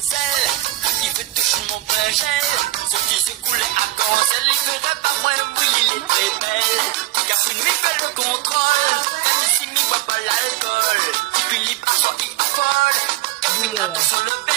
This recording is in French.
ficelle. Il veut toucher mon gel. Son petit se coulait à cancel. Il ferait pas moins, oui, il est très belle. Car une nuit fait le contrôle. Même s'il n'y boit pas l'alcool. Puis il part, soit il affole. Car mes gâteaux sont le